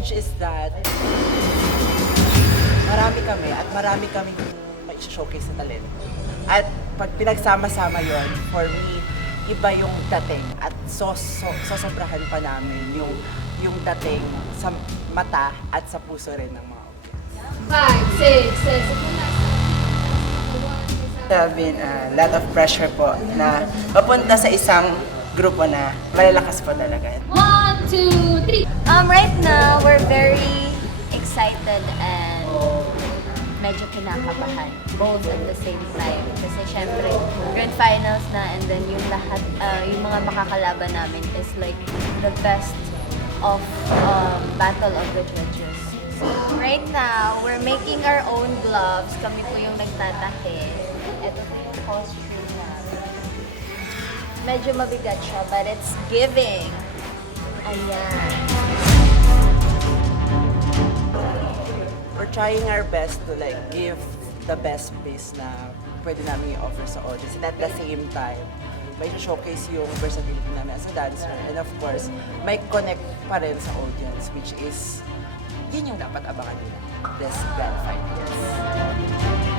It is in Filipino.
message is that marami kaming mai-showcase na talent. At pag pinagsama-sama yon, for me, iba yung dating at sosobrahan pa namin yung dating sa mata at sa puso rin ng mga audience. 5, 6, 7. There have been a lot of pressure po na papunta sa isang grupo na malalakas po talaga. 1, 2, 3. Right now, we're very excited and medyo kinakabahan, both at the same time. Kasi syempre, grand finals na and then yung lahat, yung mga makakalaban namin is like the best of battle of the judges. So, right now, we're making our own gloves. Kami po yung nagtatahe. Ito po yung costume namin. Medyo mabigat siya, but it's giving. Ayan. We're trying our best to like give the best piece na pwede namin i-offer sa audience. And at the same time, may showcase yung versatility namin as a dancer. And of course, may connect pa rin sa audience, which is, yun yung dapat abangan nila. This grand finals.